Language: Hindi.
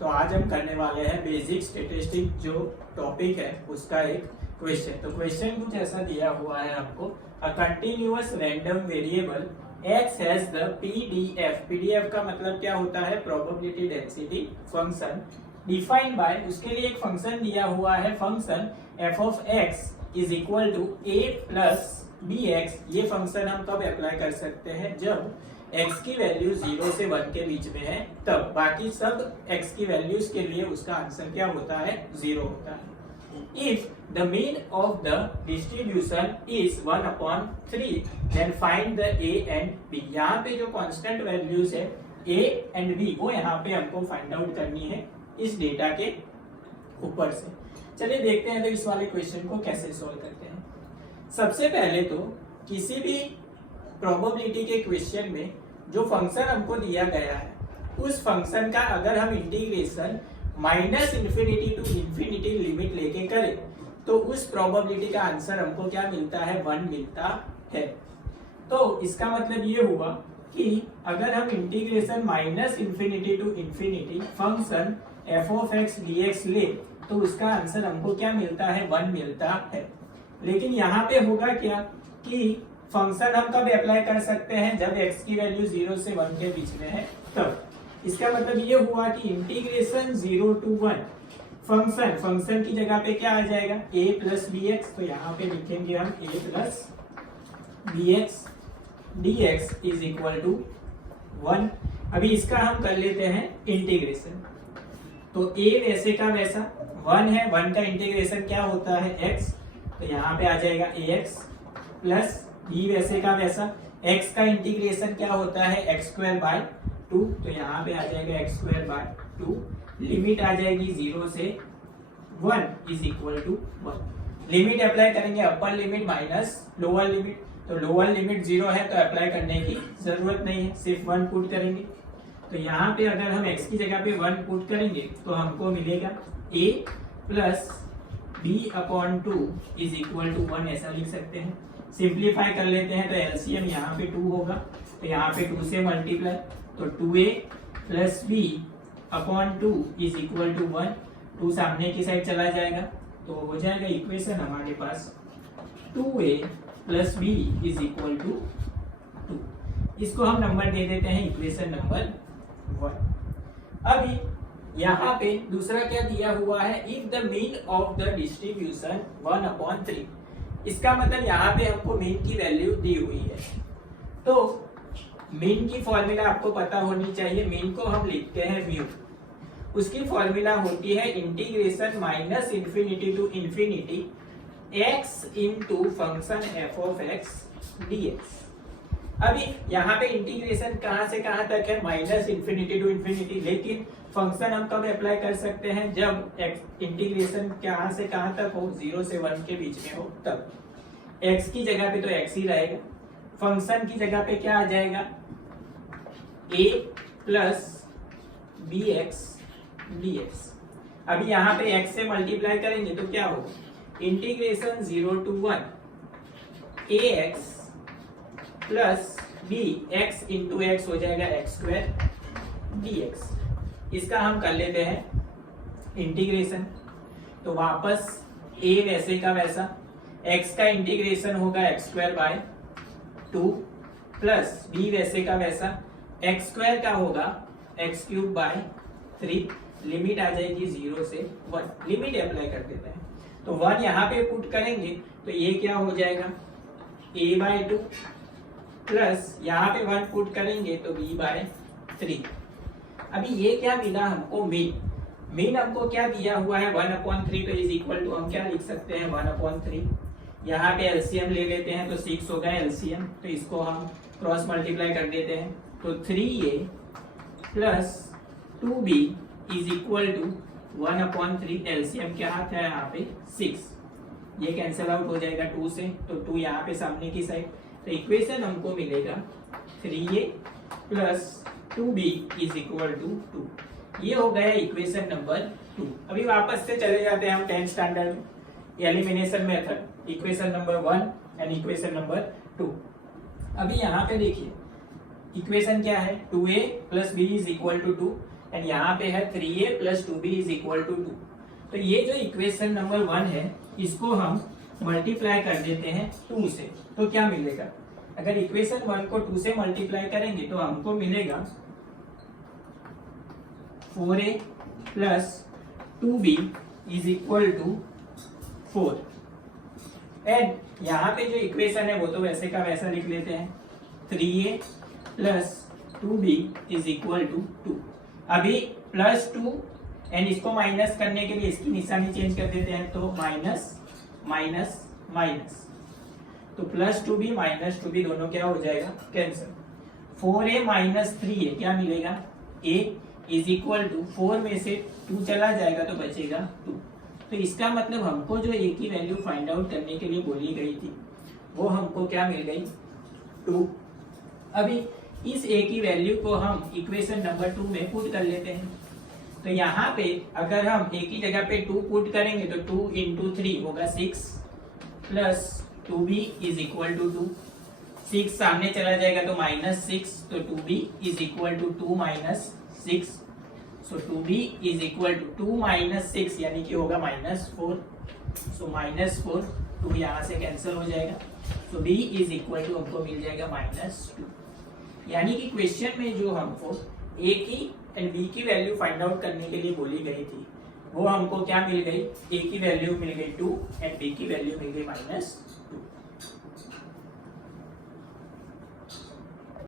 तो आज हम करने वाले हैं बेसिक स्टैटिस्टिक जो टॉपिक है उसका एक क्वेश्चन। तो क्वेश्चन कुछ ऐसा दिया हुआ है आपको, a continuous random variable x has the PDF. PDF का मतलब क्या होता है? Probability density function defined by, उसके लिए एक फंक्शन दिया हुआ है, function f of x is equal to a plus bx। ये फंक्शन हम कब अप्लाई कर सकते हैं? जब x की वैल्यू 0 से 1 के बीच में है तब। बाकी सब x की वैल्यूज के लिए उसका आंसर क्या होता है? 0 होता है। If the mean of the distribution is 1/3, then find the a and b। यहाँ पे जो कांस्टेंट वैल्यूज है a and b वो यहाँ पे हमको फाइंड आउट करनी है इस डेटा के ऊपर से। चलिए देखते हैं तो इस वाले क्वेश्चन को कैसे सॉल्व करते हैं। सबसे पहले तो किसी भी प्रोबेबिलिटी के क्वेश्चन में जो फंक्शन हमको दिया गया है उस फंक्शन का अगर हम integration minus infinity to infinity limit लेके करें तो उस प्रोबेबिलिटी का आंसर हमको क्या मिलता है? 1 मिलता है। तो इसका मतलब ये हुआ कि अगर हम integration minus infinity to infinity function f of x dx ले तो उसका आंसर हमको क्या मिलता है? 1 मिलता है। लेकिन यहाँ पे होगा क्या कि फंक्शन हम कब अप्लाई कर सकते हैं? जब x की वैल्यू 0 से 1 के बीच में है तब। इसका मतलब ये हुआ कि इंटीग्रेशन 0 टू 1 फंक्शन की जगह पे क्या आ जाएगा? a plus b x. तो यहाँ पे लिखेंगे हम a plus b x dx is equal to 1। अभी इसका हम कर लेते हैं इंटीग्रेशन। तो a वैसे का वैसा 1 है, 1 का इंटीग्रेशन क्या होता है? x। तो यहाँ पे आ जाएगा ax प्लस b वैसे का वैसा x का इंटीग्रेशन क्या होता है? x square by 2। तो यहाँ पे आ जाएगा x स्क्वायर बाय 2। लिमिट आ जाएगी 0 से 1 is equal to 1। Limit apply करेंगे, upper limit minus lower limit. तो लोअर लिमिट 0 है तो अप्लाई करने की जरूरत नहीं है, सिर्फ 1 पुट करेंगे। तो यहाँ पे अगर हम x की जगह पे 1 पुट करेंगे तो हमको मिलेगा a plus b upon 2 is equal to 1, ऐसा लिख सकते हैं। सिंप्लीफाई कर लेते हैं तो एलसीएम यहाँ पे 2 होगा, तो यहाँ पे 2 से मल्टीप्लाई, तो 2a plus b upon 2 is equal to 1। 2 सामने की साइड चला जाएगा तो हो जाएगा इक्वेशन हमारे पास 2a plus b is equal to 2। इसको हम नंबर दे देते हैं इक्वेशन नंबर 1। अभी यहाँ पे दूसरा क्या दिया हुआ है? If the mean of the distribution 1/3। इसका मतलब यहाँ पे हमको मीन की वैल्यू दी हुई है। तो मीन की फॉर्मूला आपको पता होनी चाहिए। मीन को हम लिखते हैं म्यू। उसकी फॉर्मूला होती है integration minus infinity to infinity x into function f of x dx। अभी यहाँ पे इंटीग्रेशन कहाँ से कहाँ तक है? Minus infinity to infinity. लेकिन फंक्शन हम कब अप्लाई कर सकते हैं? जब इंटीग्रेशन कहाँ से कहाँ तक हो? 0 से 1 के बीच में हो तब। x की जगह पे तो x ही रहेगा, फंक्शन की जगह पे क्या आ जाएगा? a plus b x dx। अभी यहाँ पे x से मल्टीप्लाई करेंगे तो क्या होगा? Integration 0 to 1 ax plus b x into x हो जाएगा x स्क्वायर dx। इसका हम कर लेते हैं इंटीग्रेशन। तो वापस a वैसे का वैसा, x का इंटीग्रेशन होगा x square by 2 plus b वैसे का वैसा x स्क्वायर का होगा x क्यूब बाय 3। लिमिट आ जाएगी 0 से 1। लिमिट अप्लाई कर देते हैं तो 1 यहाँ पे पुट करेंगे तो ये क्या हो जाएगा? a बाय 2 प्लस यहाँ पे 1 पुट करेंगे तो b बाय 3। अभी ये क्या मिला हमको? मीन। मीन हमको क्या दिया हुआ है? 1/3। तो इज इक्वल टू हम क्या लिख सकते हैं? 1/3। यहाँ पे एलसीएम ले लेते हैं तो 6 होगा एलसीएम, तो इसको हम क्रॉस मल्टीप्लाई कर देते हैं तो 3a plus 2b is equal to 1/3। LCM क्या आता है यहाँ पे? 6। ये कैंसिल आउट हो जाएगा 2 से, तो 2 यहाँ पे सामने की साइड। तो इक्वेशन हमको मिलेगा 3a plus 2b is equal to 2। ये हो गया इक्वेशन नंबर 2। अभी वापस से चले जाते हैं हम 10th स्टैंडर्ड में, elimination method, equation number 1 and equation number 2। अभी यहाँ पे देखिए इक्वेशन क्या है? 2a plus b is equal to 2। And यहाँ पे है 3a plus 2b is equal to 2। तो ये जो इक्वेशन नंबर 1 है इसको हम मल्टीप्लाई कर देते हैं 2 से, तो क्या मिलेगा? अगर इक्वेशन 1 को 2 से मल्टीप्लाई करेंगे तो हमको मिलेगा 4a plus 2b is equal to 4। And यहाँ पे जो इक्वेशन है वो तो वैसे का वैसा लिख लेते हैं, 3a plus 2b is equal to 2। अभी प्लस 2 एंड इसको माइनस करने के लिए इसकी निशानी चेंज कर देते हैं, तो माइनस माइनस माइनस, तो प्लस 2b माइनस 2b दोनों क्या हो जाएगा? कैंसिल। 4a माइनस 3a क्या मिलेगा? a इज इक्वल टू 4 में से 2 चला जाएगा तो बचेगा 2। तो इसका मतलब हमको जो a की वैल्यू फाइंड आउट करने के लिए बोली गई थी वो हमको क्या मिल गई? 2। अभी इस a की वैल्यू को हम इक्वेशन नंबर 2 में पुट कर लेते हैं। तो यहाँ पे अगर हम a की जगह पे 2 पुट करेंगे तो 2 इंटू 3 होगा 6 plus 2b is equal to 2। 6 सामने चला जाएगा तो माइनस 6, तो 2b is equal to 2 minus 6। So 2b is equal to 2 minus 6 यानी कि होगा माइनस 4। सो माइनस 4, 2 यहाँ से कैंसिल हो जाएगा, तो b इज इक्वल टू हमको मिल जाएगा माइनस 2। यानी कि क्वेश्चन में जो हमको a की एंड b की वैल्यू फाइंड आउट करने के लिए बोली गई थी वो हमको क्या मिल गई? a की वैल्यू मिल गई 2 एंड b की वैल्यू मिल गई माइनस 2।